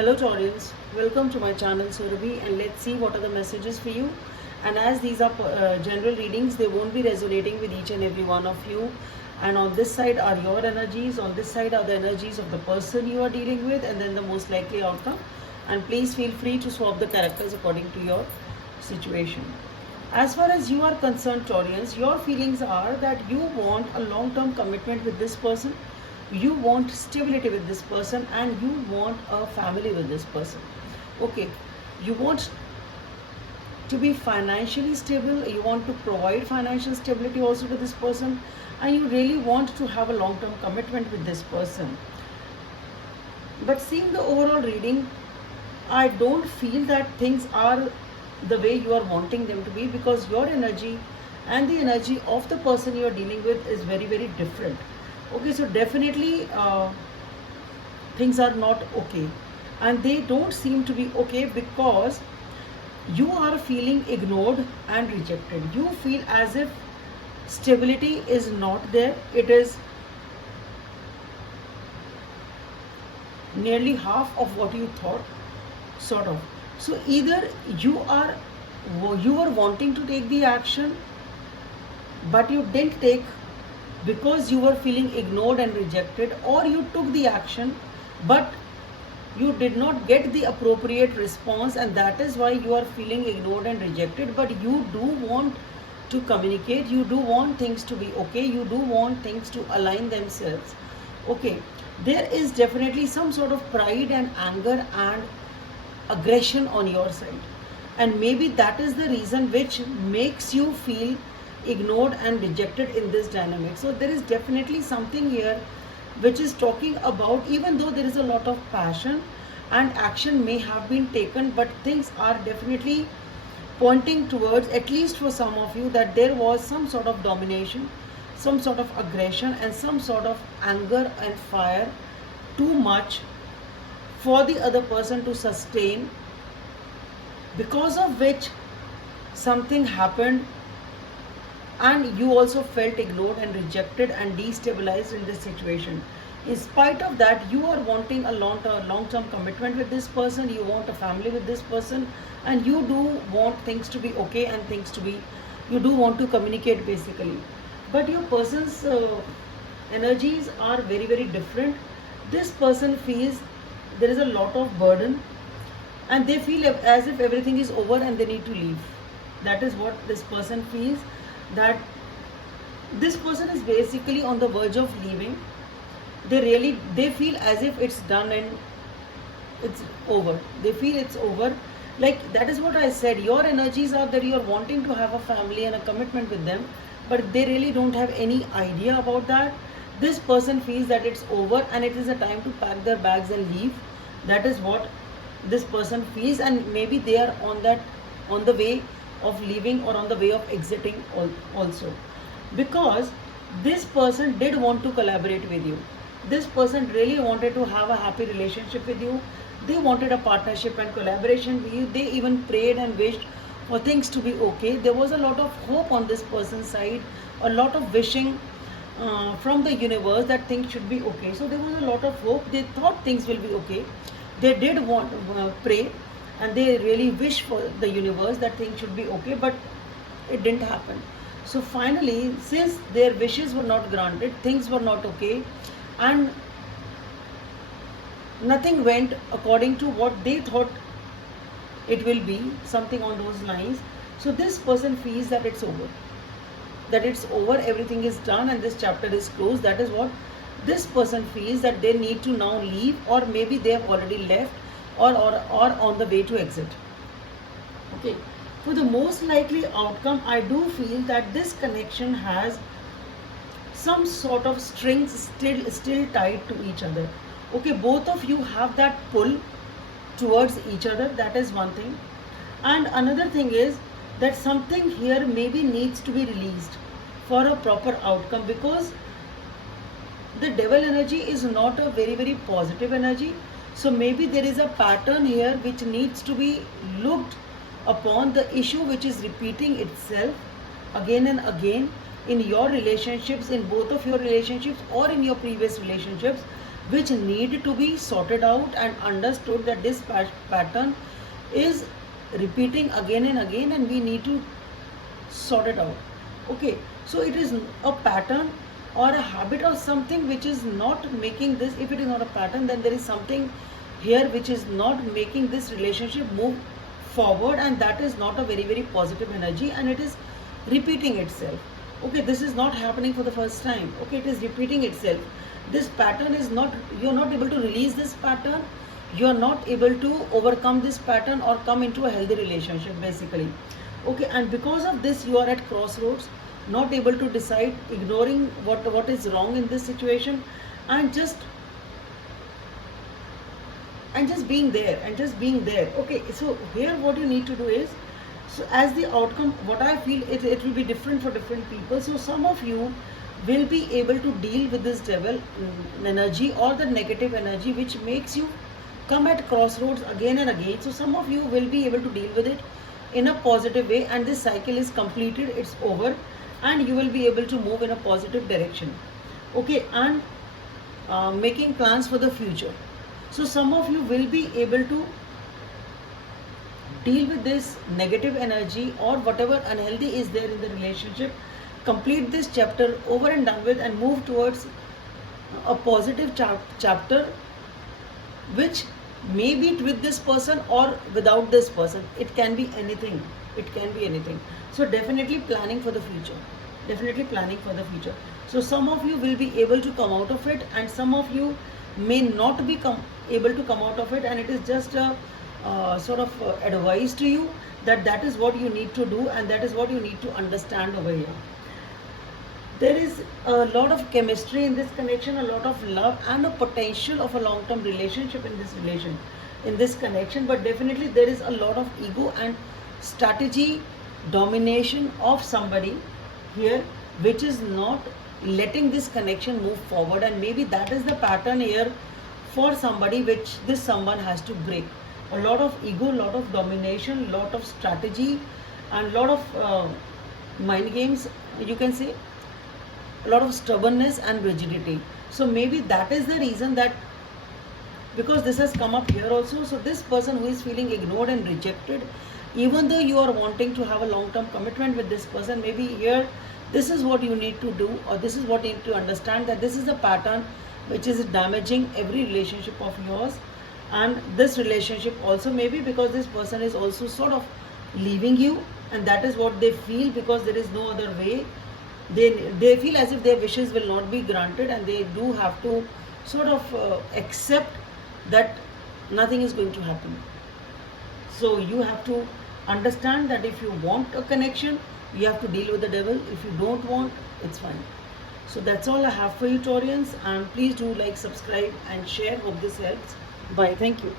Hello Taurus, welcome to my channel Surabhi, and let's see what are the messages for you. And as these are general readings, they won't be resonating with each and every one of you. And on this side are your energies, on this side are the energies of the person you are dealing with, and then the most likely outcome. And please feel free to swap the characters according to your situation. As far as you are concerned, Taurians, your feelings are that you want a long-term commitment with this person, you want stability with this person, and you want a family with this person. Okay, you want to be financially stable, you want to provide financial stability also to this person, and you really want to have a long-term commitment with this person. But seeing the overall reading, I don't feel that things are the way you are wanting them to be, because your energy and the energy of the person you are dealing with is very, very different. Okay, so definitely things are not okay, and they don't seem to be okay because you are feeling ignored and rejected. You feel as if stability is not there. It is nearly half of what you thought, sort of. So either you were wanting to take the action, but you didn't take because you were feeling ignored and rejected, or you took the action but you did not get the appropriate response, and that is why you are feeling ignored and rejected. But you do want to communicate, you do want things to be okay, you do want things to align themselves. Okay, there is definitely some sort of pride and anger and aggression on your side, and maybe that is the reason which makes you feel ignored and rejected in this dynamic. So there is definitely something here which is talking about, even though there is a lot of passion and action may have been taken, but things are definitely pointing towards, at least for some of you, that there was some sort of domination, some sort of aggression, and some sort of anger and fire, too much for the other person to sustain, because of which something happened and you also felt ignored and rejected and destabilized in this situation. In spite of that, you are wanting a long-term commitment with this person, you want a family with this person, and you do want things to be okay and you do want to communicate basically. But your person's energies are very, very different. This person feels there is a lot of burden, and they feel as if everything is over and they need to leave. That is what this person feels, that this person is basically on the verge of leaving. They feel as if it's done and it's over. They feel it's over. Like, that is what I said, your energies are that you are wanting to have a family and a commitment with them, but they really don't have any idea about that. This person feels that it's over and it is a time to pack their bags and leave. That is what this person feels, and maybe they are on the way of leaving or on the way of exiting also, because this person did want to collaborate with you. This person really wanted to have a happy relationship with you. They wanted a partnership and collaboration with you. They even prayed and wished for things to be okay. There was a lot of hope on this person's side, a lot of wishing from the universe that things should be okay. So there was a lot of hope. They thought things will be okay. They did want pray, and they really wish for the universe that things should be okay, but it didn't happen. So finally, since their wishes were not granted, things were not okay, and nothing went according to what they thought it will be, something on those lines. So this person feels that it's over, everything is done and this chapter is closed. That is what this person feels, that they need to now leave, or maybe they have already left, or on the way to exit. Okay, for the most likely outcome, I do feel that this connection has some sort of strings still tied to each other. Okay, both of you have that pull towards each other. That is one thing. And another thing is that something here maybe needs to be released for a proper outcome, because the devil energy is not a very, very positive energy. So maybe there is a pattern here which needs to be looked upon, the issue which is repeating itself again and again in your relationships, in both of your relationships or in your previous relationships. which need to be sorted out and understood, that this pattern is repeating again and again and we need to sort it out. Okay, so it is a pattern or a habit or something which is not making this. If it is not a pattern, then there is something here which is not making this relationship move forward, and that is not a very, very positive energy, and it is repeating itself. Okay, this is not happening for the first time. Okay, it is repeating itself. This pattern is not, you're not able to release this pattern, you're not able to overcome this pattern or come into a healthy relationship basically. Okay, and because of this you are at crossroads, not able to decide, ignoring what is wrong in this situation, and just being there. Okay, so here what you need to do is, so as the outcome, what I feel, it will be different for different people. So some of you will be able to deal with this devil energy or the negative energy which makes you come at crossroads again and again. So some of you will be able to deal with it in a positive way, and this cycle is completed, it's over, and you will be able to move in a positive direction. Okay, and making plans for the future. So some of you will be able to deal with this negative energy or whatever unhealthy is there in the relationship, complete this chapter over and done with, and move towards a positive chapter, which may be with this person or without this person. It can be anything, so definitely planning for the future. So some of you will be able to come out of it, and some of you may not be able to come out of it, and it is just a sort of advice to you that is what you need to do, and that is what you need to understand over here. There is a lot of chemistry in this connection, a lot of love, and a potential of a long-term relationship in this connection, but definitely there is a lot of ego and strategy, domination of somebody here, which is not letting this connection move forward, and maybe that is the pattern here for somebody, which this someone has to break. A lot of ego, lot of domination, lot of strategy, and lot of mind games, you can say, a lot of stubbornness and rigidity. So maybe that is the reason, that because this has come up here also. So this person who is feeling ignored and rejected, even though you are wanting to have a long-term commitment with this person, maybe here this is what you need to do, or this is what you need to understand, that this is a pattern which is damaging every relationship of yours, and this relationship also, maybe because this person is also sort of leaving you, and that is what they feel, because there is no other way. They feel as if their wishes will not be granted, and they do have to sort of accept that nothing is going to happen. So you have to understand that if you want a connection, you have to deal with the devil. If you don't want, it's fine. So that's all I have for you, Taurians, and please do like, subscribe and share. Hope this helps. Bye. Thank you.